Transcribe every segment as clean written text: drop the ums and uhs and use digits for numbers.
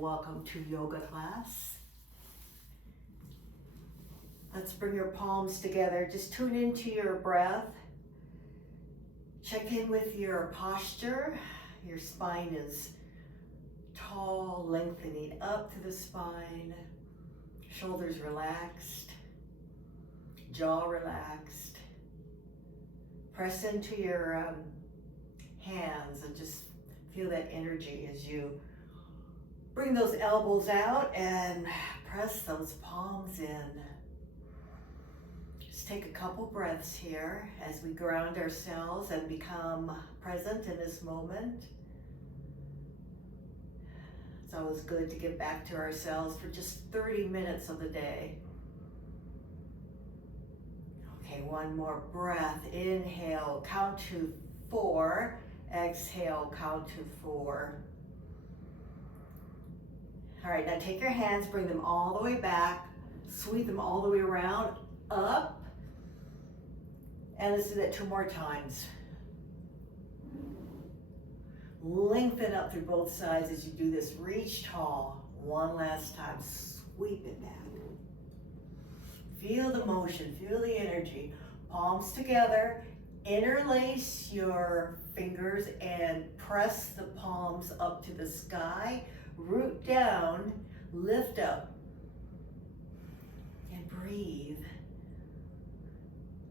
welcome to yoga class. Let's bring your palms together. Just tune into your breath. Check in with your posture. Your spine is tall, lengthening up to the spine. Shoulders relaxed. Jaw relaxed. Press into your hands and just feel that energy as you bring those elbows out and press those palms in. Just take a couple breaths here as we ground ourselves and become present in this moment. It's always good to get back to ourselves for just 30 minutes of the day. Okay, one more breath. Inhale, count to 4. Exhale, count to 4. All right, now take your hands, bring them all the way back, sweep them all the way around, up, and let's do that 2 more times. Lengthen up through both sides as you do this. Reach tall. One last time, sweep it back. Feel the motion, feel the energy. Palms together, interlace your fingers and press the palms up to the sky. Root down, lift up, and breathe.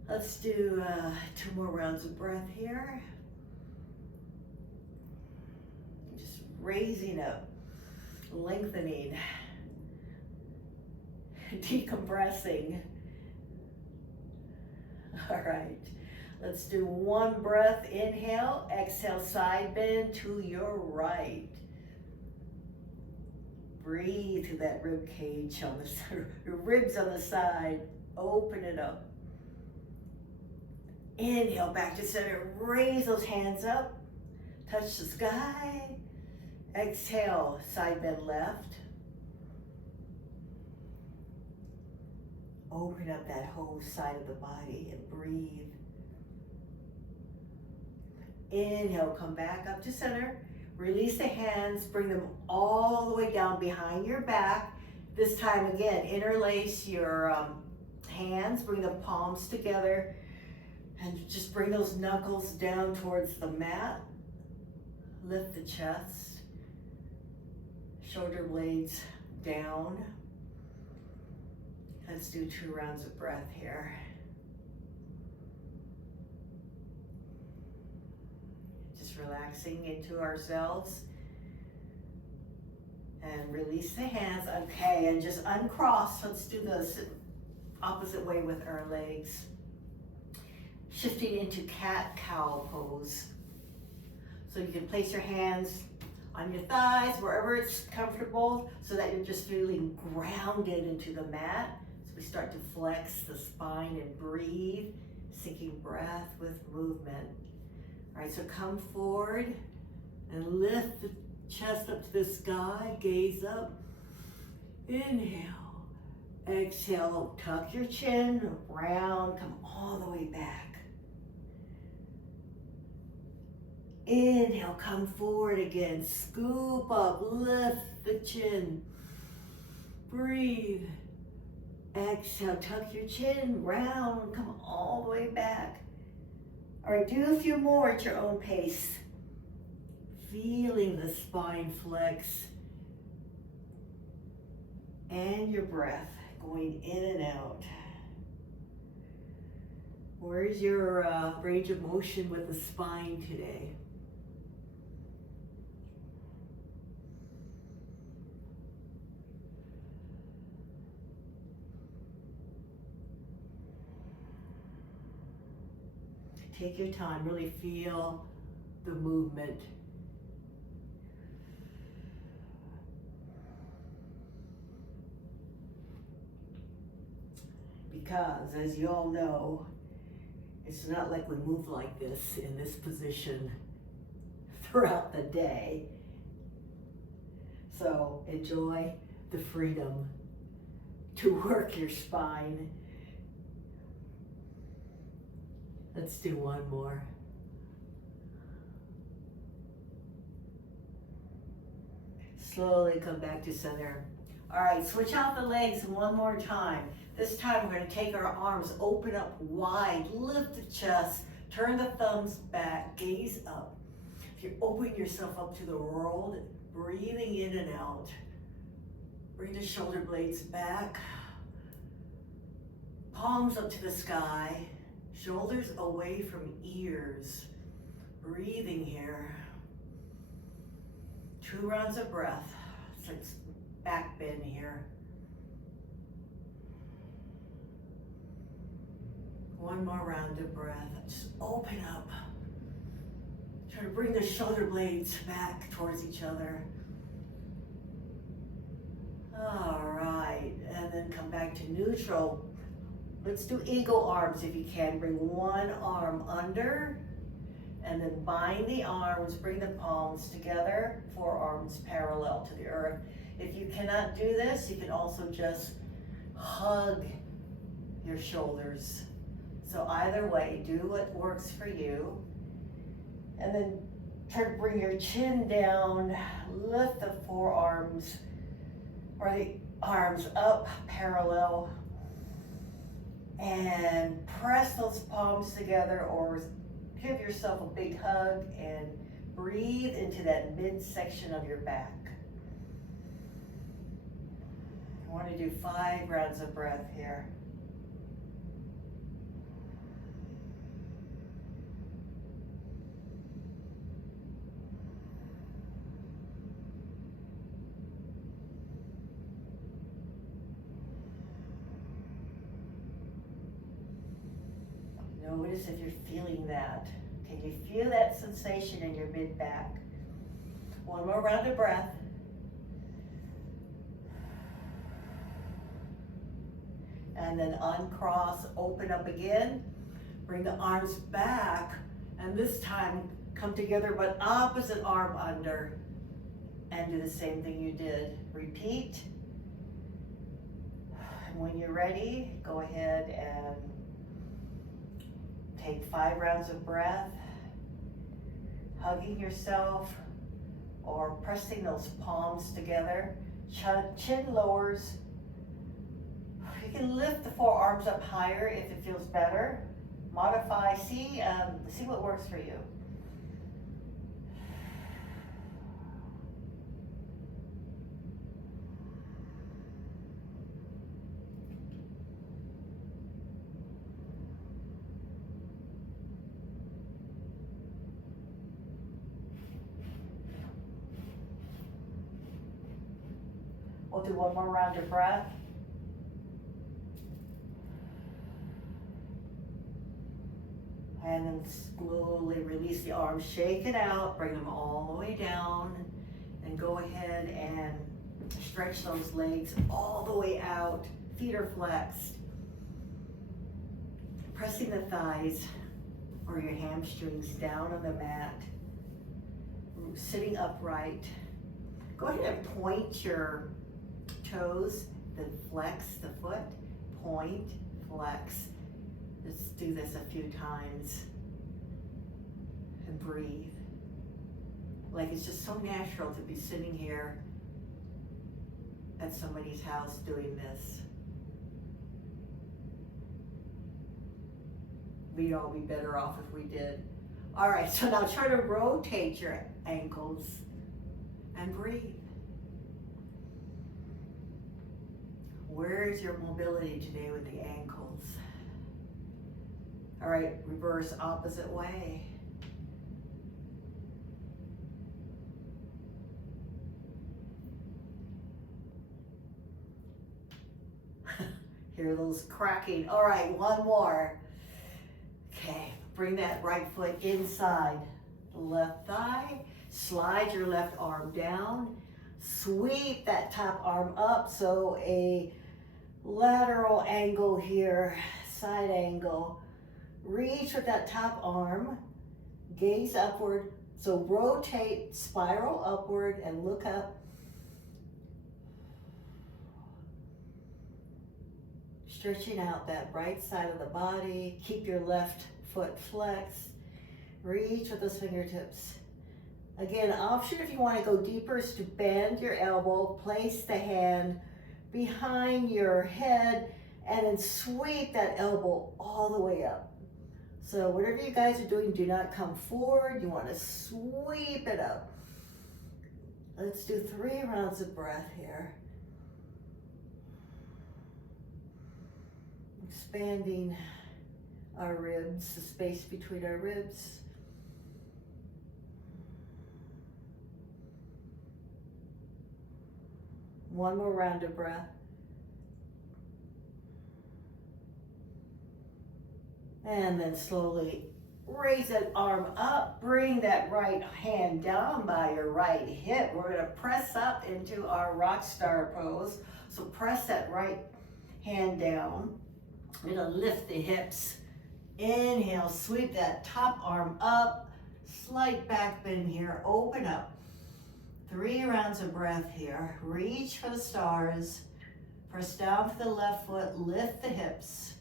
Let's do 2 more rounds of breath here. Just raising up, lengthening, decompressing. All right, let's do 1 breath. Inhale, exhale, side bend to your right. Breathe through that rib cage on the ribs on the side. Open it up. Inhale, back to center. Raise those hands up. Touch the sky. Exhale, side bend left. Open up that whole side of the body and breathe. Inhale, come back up to center. Release the hands, bring them all the way down behind your back. This time again, interlace your hands, bring the palms together, and just bring those knuckles down towards the mat. Lift the chest, shoulder blades down. Let's do 2 rounds of breath here. Relaxing into ourselves and release the hands. Okay, and just uncross. Let's do this opposite way with our legs. Shifting into cat-cow pose. So you can place your hands on your thighs, wherever it's comfortable, so that you're just feeling grounded into the mat. So we start to flex the spine and breathe, syncing breath with movement. All right, so come forward and lift the chest up to the sky, gaze up. Inhale, exhale, tuck your chin, round, come all the way back. Inhale, come forward again, scoop up, lift the chin. Breathe. Exhale, tuck your chin, round, come all the way back. All right, do a few more at your own pace. Feeling the spine flex and your breath going in and out. Where's your range of motion with the spine today? Take your time, really feel the movement. Because, as you all know, it's not like we move like this in this position throughout the day. So enjoy the freedom to work your spine. Let's do 1 more. Slowly come back to center. All right, switch out the legs one more time. This time we're going to take our arms, open up wide, lift the chest, turn the thumbs back, gaze up. If you open yourself up to the world, breathing in and out. Bring the shoulder blades back, palms up to the sky, shoulders away from ears. Breathing here. 2 rounds of breath. So it's back bend here. 1 more round of breath. Just open up. Try to bring the shoulder blades back towards each other. All right, and then come back to neutral. Let's do eagle arms if you can. Bring one arm under, and then bind the arms, bring the palms together, forearms parallel to the earth. If you cannot do this, you can also just hug your shoulders. So either way, do what works for you. And then try to bring your chin down, lift the forearms or the arms up parallel, and press those palms together or give yourself a big hug and breathe into that midsection of your back. I want to do 5 rounds of breath here. Notice if you're feeling that. Can you feel that sensation in your mid-back? 1 more round of breath. And then uncross, open up again. Bring the arms back. And this time, come together, but opposite arm under. And do the same thing you did. Repeat. And when you're ready, go ahead and take 5 rounds of breath, hugging yourself or pressing those palms together. Chin lowers. You can lift the forearms up higher if it feels better. Modify, see what works for you. We'll do 1 more round of breath. And then slowly release the arms, shake it out, bring them all the way down, and go ahead and stretch those legs all the way out. Feet are flexed. Pressing the thighs or your hamstrings down on the mat. Sitting upright. Go ahead and point your toes, then flex the foot, point, flex. Let's do this a few times and breathe. Like it's just so natural to be sitting here at somebody's house doing this. We'd all be better off if we did. All right, so now try to rotate your ankles and breathe. Where is your mobility today with the ankles? All right, reverse opposite way. Hear those cracking. All right, 1 more. Okay, bring that right foot inside the left thigh. Slide your left arm down. Sweep that top arm up, so a lateral angle here, side angle. Reach with that top arm, gaze upward, so rotate, spiral upward and look up. Stretching out that right side of the body, keep your left foot flexed. Reach with those fingertips Again, option if you want to go deeper is to bend your elbow, place the hand behind your head, and then sweep that elbow all the way up. So whatever you guys are doing, do not come forward. You want to sweep it up. Let's do 3 rounds of breath here. Expanding our ribs, the space between our ribs. One more round of breath. And then slowly raise that arm up. Bring that right hand down by your right hip. We're going to press up into our rock star pose. So press that right hand down. We're going to lift the hips. Inhale, sweep that top arm up. Slight back bend here. Open up. 3 rounds of breath here. Reach for the stars. Press down for the left foot. Lift the hips.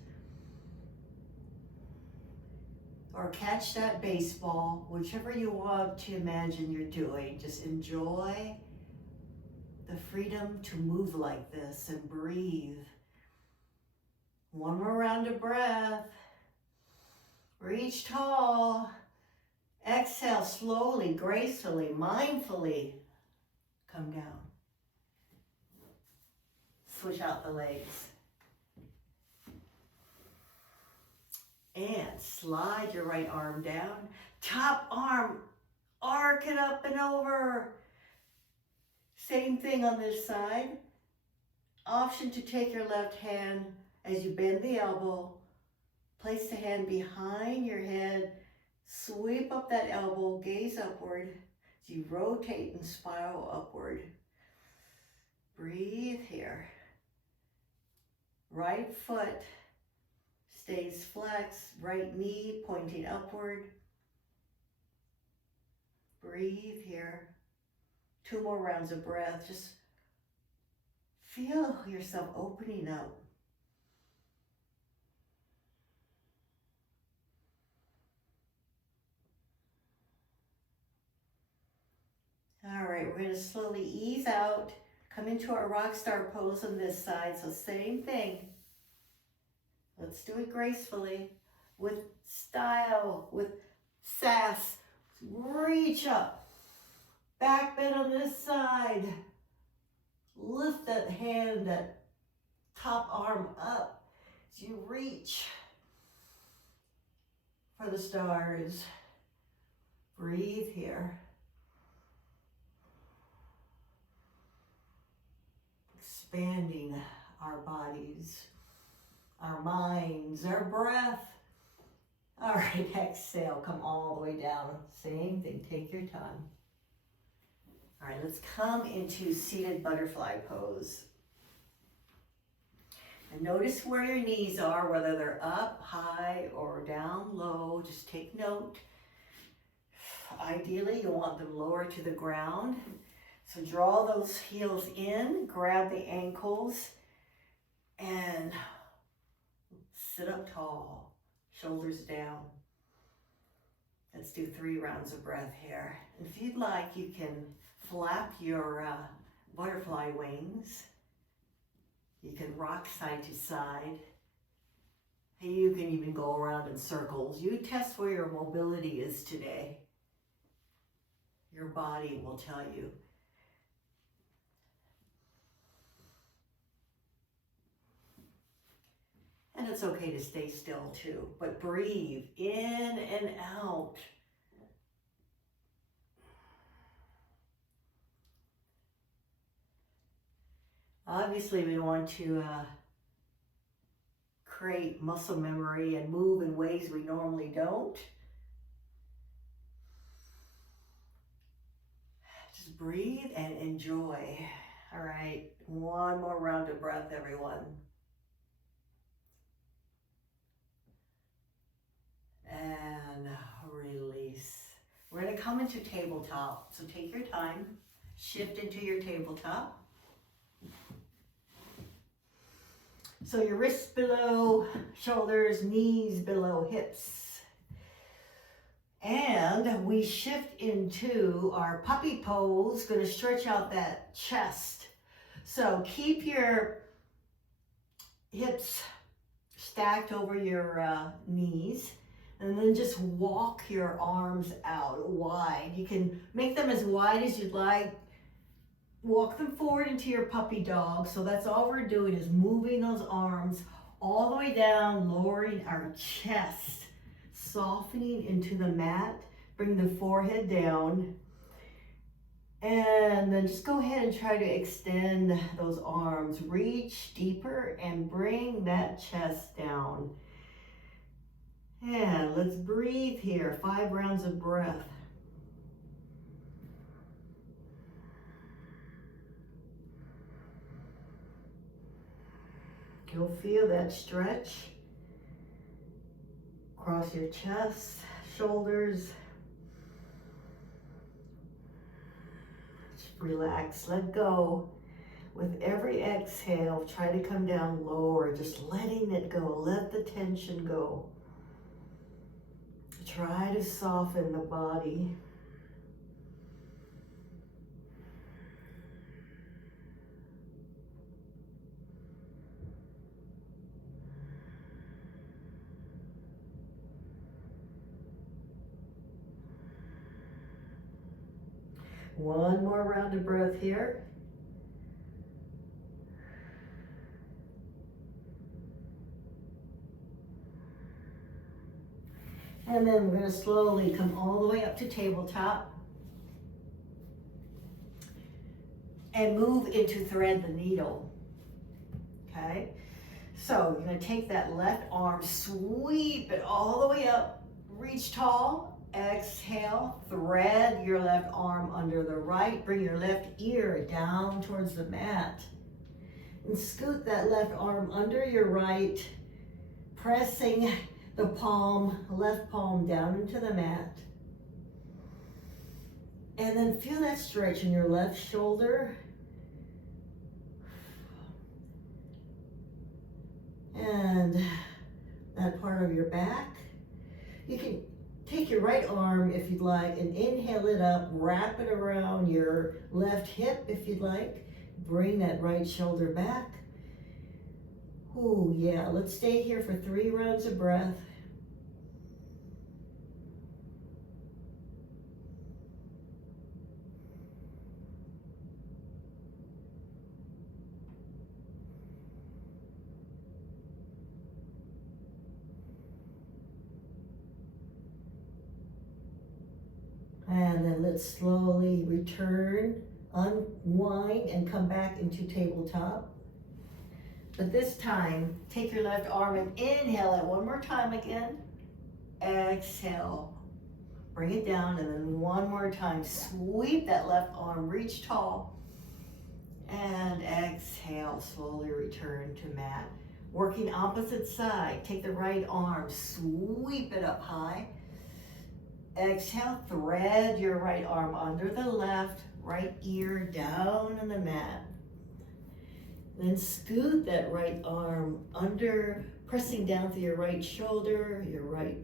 Or catch that baseball, whichever you want to imagine you're doing. Just enjoy the freedom to move like this and breathe. One more round of breath. Reach tall. Exhale slowly, gracefully, mindfully. Come down. Switch out the legs. And slide your right arm down. Top arm, arc it up and over. Same thing on this side. Option to take your left hand as you bend the elbow. Place the hand behind your head. Sweep up that elbow, gaze upward. As you rotate and spiral upward. Breathe here. Right foot stays flexed, right knee pointing upward. Breathe here. 2 more rounds of breath. Just feel yourself opening up. All right, we're going to slowly ease out, come into our rock star pose on this side. So same thing. Let's do it gracefully, with style, with sass. Reach up. Back bend on this side. Lift that hand, that top arm up as you reach for the stars. Breathe here. Expanding our bodies, our minds, our breath. All right, exhale, come all the way down. Same thing, take your time. All right, let's come into seated butterfly pose. And notice where your knees are, whether they're up, high, or down, low. Just take note. Ideally, you want them lower to the ground. So draw those heels in, grab the ankles, and sit up tall, shoulders down. Let's do 3 rounds of breath here. And if you'd like, you can flap your butterfly wings. You can rock side to side. You can even go around in circles. You test where your mobility is today. Your body will tell you. And it's okay to stay still too, but breathe in and out. Obviously, we want to create muscle memory and move in ways we normally don't. Just breathe and enjoy. All right, 1 more round of breath, everyone. And release. We're going to come into tabletop. So take your time, shift into your tabletop. So your wrists below shoulders, knees below hips. And we shift into our puppy pose, gonna stretch out that chest. So keep your hips stacked over your knees, and then just walk your arms out wide. You can make them as wide as you'd like. Walk them forward into your puppy dog. So that's all we're doing, is moving those arms all the way down, lowering our chest, softening into the mat. Bring the forehead down. And then just go ahead and try to extend those arms. Reach deeper and bring that chest down. And let's breathe here. 5 rounds of breath. You'll feel that stretch across your chest, shoulders. Just relax, let go. With every exhale, try to come down lower, just letting it go. Let the tension go. Try to soften the body. One more round of breath here. And then we're going to slowly come all the way up to tabletop. And move into thread the needle. Okay? So you're going to take that left arm, sweep it all the way up, reach tall. Exhale, thread your left arm under the right, bring your left ear down towards the mat, and scoot that left arm under your right, pressing the left palm down into the mat. And then feel that stretch in your left shoulder. And that part of your back. You can take your right arm if you'd like and inhale it up, wrap it around your left hip if you'd like. Bring that right shoulder back. Ooh, yeah, let's stay here for 3 rounds of breath. And then let's slowly return, unwind, and come back into tabletop. But this time, take your left arm and inhale it one more time again. Exhale. Bring it down, and then one more time. Sweep that left arm, reach tall. And exhale, slowly return to mat. Working opposite side, take the right arm, sweep it up high. Exhale, thread your right arm under the left, right ear down on the mat. Then scoot that right arm under, pressing down through your right shoulder, your right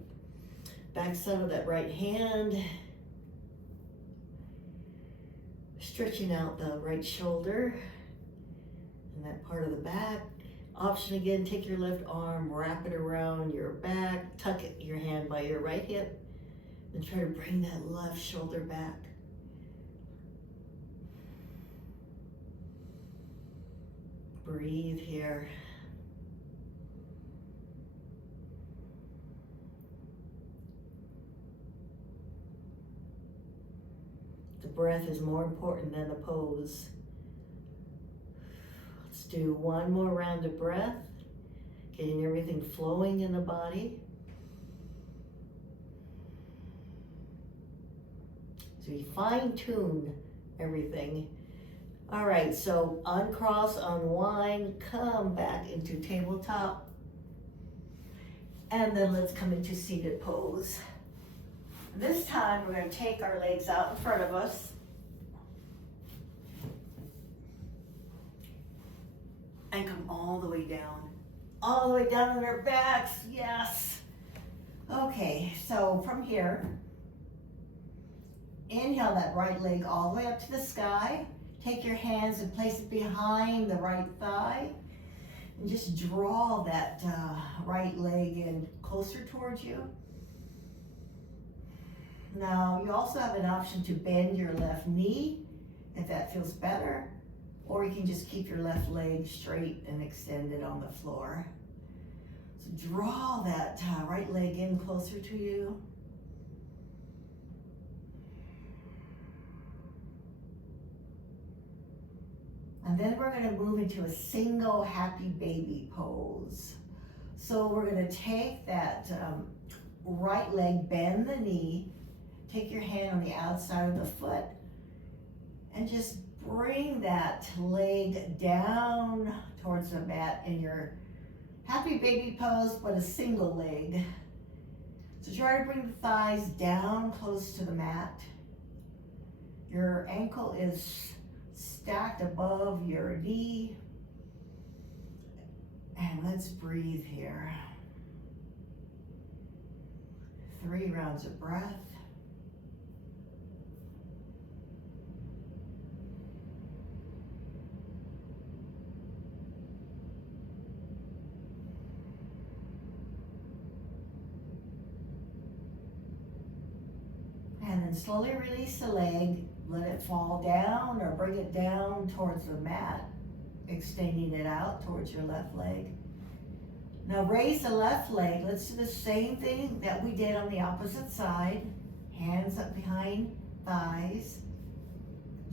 backside of that right hand. Stretching out the right shoulder and that part of the back. Option again, take your left arm, wrap it around your back, tuck your hand by your right hip, and try to bring that left shoulder back. Breathe here. The breath is more important than the pose. Let's do one more round of breath, getting everything flowing in the body. So you fine-tune everything. All right, so uncross, unwind, come back into tabletop. And then let's come into seated pose. This time we're going to take our legs out in front of us. And come all the way down. All the way down on our backs, yes. Okay, so from here, Inhale that right leg all the way up to the sky. Take your hands and place it behind the right thigh. And just draw that right leg in closer towards you. Now, you also have an option to bend your left knee if that feels better, or you can just keep your left leg straight and extended on the floor. So draw that right leg in closer to you. And then we're going to move into a single happy baby pose. So we're going to take that right leg, bend the knee, take your hand on the outside of the foot, and just bring that leg down towards the mat in your happy baby pose, but a single leg. So try to bring the thighs down close to the mat. Your ankle is stacked above your knee. And let's breathe here. 3 rounds of breath. And then slowly release the leg, let it fall down or bring it down towards the mat, extending it out towards your left leg. Now raise the left leg. Let's do the same thing that we did on the opposite side. Hands up behind thighs,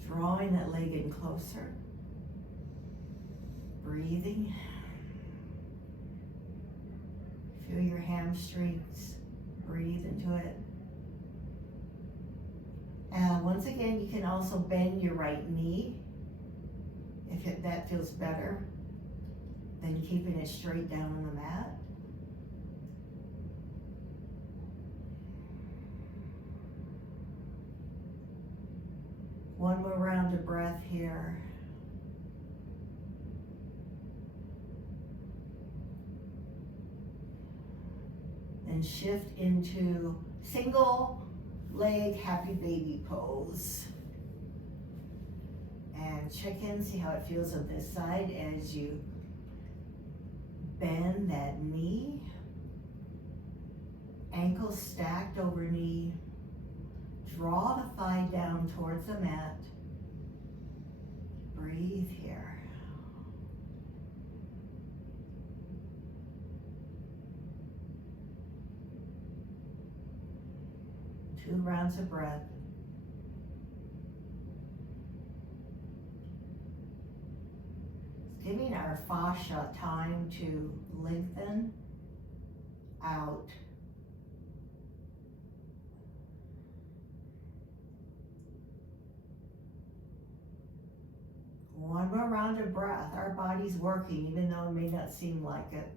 drawing that leg in closer. Breathing. Feel your hamstrings. Breathe into it. And once again, you can also bend your right knee if that feels better than keeping it straight down on the mat. One more round of breath here. Then shift into single leg happy baby pose. And check in, see how it feels on this side as you bend that knee. Ankle stacked over knee. Draw the thigh down towards the mat. Breathe here. Two rounds of breath. Giving our fascia time to lengthen out. One more round of breath. Our body's working, even though it may not seem like it.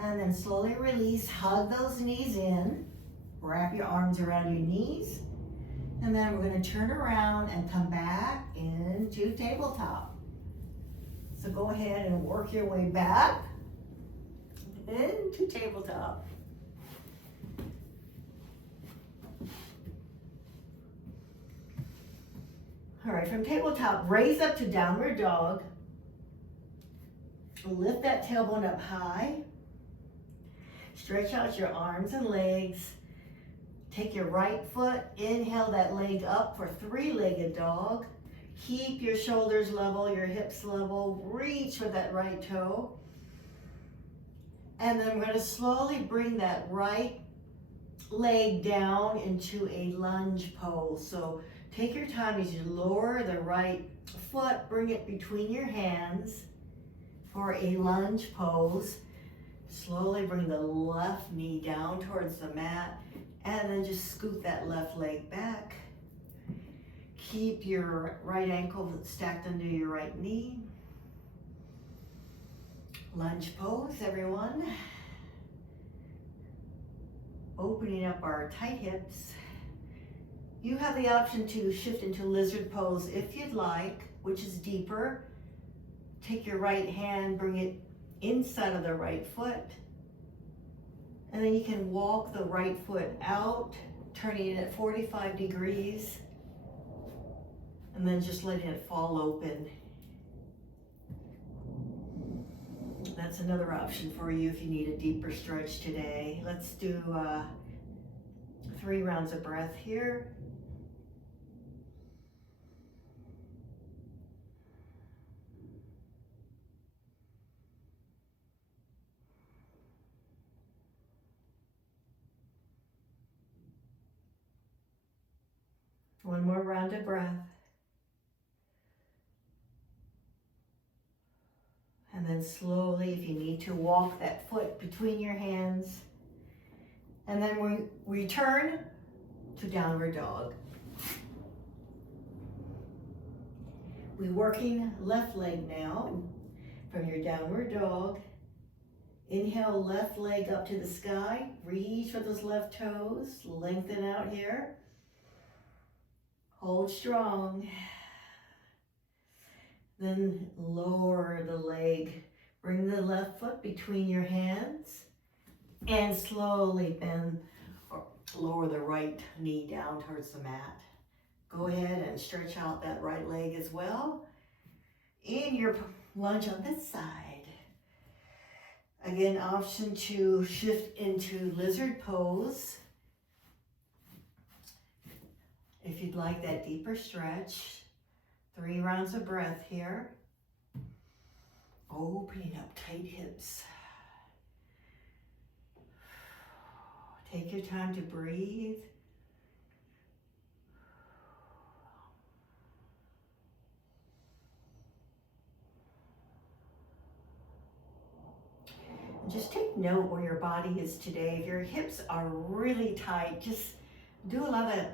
And then slowly release, hug those knees in, wrap your arms around your knees, and then we're going to turn around and come back into tabletop. So go ahead and work your way back into tabletop. All right, from tabletop, raise up to downward dog. Lift that tailbone up high. Stretch out your arms and legs. Take your right foot, inhale that leg up for 3-legged dog. Keep your shoulders level, your hips level. Reach for that right toe. And then we're going to slowly bring that right leg down into a lunge pose. So take your time as you lower the right foot, bring it between your hands for a lunge pose. Slowly bring the left knee down towards the mat, and then just scoot that left leg back. Keep your right ankle stacked under your right knee. Lunge pose, everyone. Opening up our tight hips. You have the option to shift into lizard pose if you'd like, which is deeper. Take your right hand, bring it inside of the right foot. And then you can walk the right foot out, turning it at 45 degrees, and then just letting it fall open. That's another option for you if you need a deeper stretch today. Let's do 3 rounds of breath here. One more round of breath. And then slowly, if you need to, walk that foot between your hands. And then we return to downward dog. We're working left leg now from your downward dog. Inhale, left leg up to the sky. Reach for those left toes. Lengthen out here. Hold strong. Then lower the leg. Bring the left foot between your hands and slowly bend or lower the right knee down towards the mat. Go ahead and stretch out that right leg as well. In your lunge on this side. Again, option to shift into lizard pose. If you'd like that deeper stretch, 3 rounds of breath here. Opening up tight hips. Take your time to breathe. And just take note where your body is today. If your hips are really tight, just do a lot of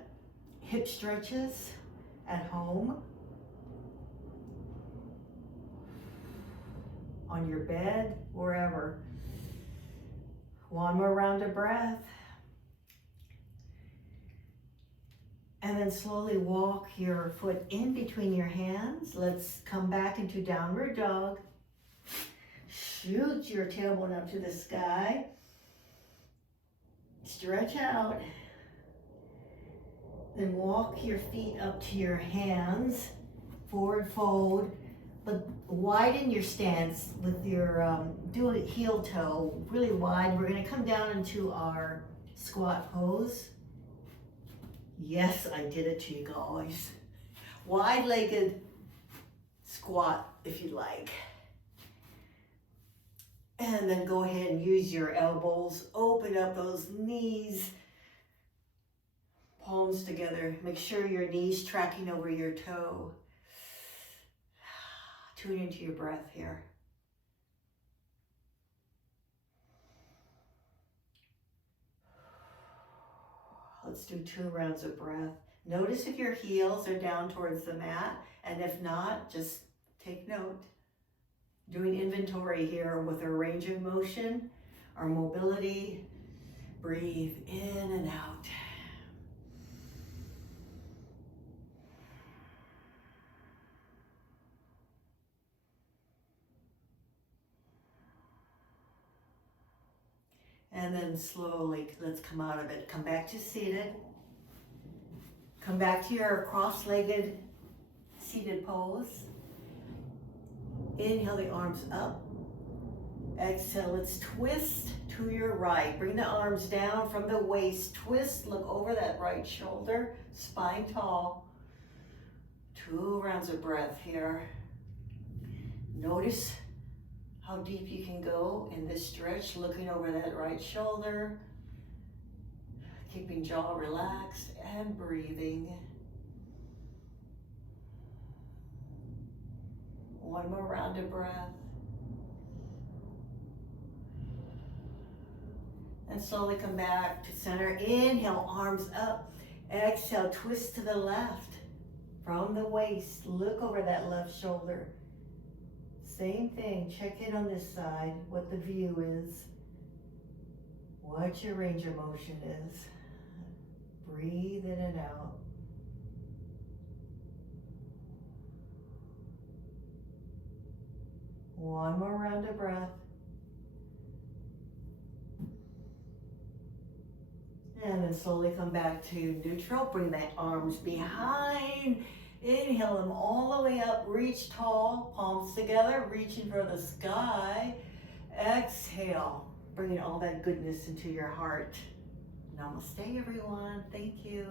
hip stretches at home, on your bed, wherever. One more round of breath. And then slowly walk your foot in between your hands. Let's come back into downward dog. Shoot your tailbone up to the sky. Stretch out. Then walk your feet up to your hands. Forward fold. But widen your stance with your, do a heel toe really wide. We're going to come down into our squat pose. Yes, I did it to you guys. Wide-legged squat if you like. And then go ahead and use your elbows. Open up those knees. Palms together. Make sure your knees tracking over your toe. Tune into your breath here. Let's do 2 rounds of breath. Notice if your heels are down towards the mat, and if not, just take note. Doing inventory here with our range of motion, our mobility. Breathe in and out. And then slowly, let's come out of it. Come back to seated. Come back to your cross-legged seated pose. Inhale the arms up. Exhale, let's twist to your right. Bring the arms down from the waist. Twist, look over that right shoulder. Spine tall. 2 rounds of breath here. Notice how deep you can go in this stretch, looking over that right shoulder, keeping jaw relaxed and breathing. 1 more round of breath. And slowly come back to center. Inhale, arms up. Exhale, twist to the left. From the waist, look over that left shoulder. Same thing, check in on this side, what the view is, what your range of motion is. Breathe in and out. One more round of breath. then slowly come back to neutral. Bring the arms behind. Inhale them all the way up. Reach tall, palms together, reaching for the sky. Exhale, bringing all that goodness into your heart. Namaste, everyone. Thank you.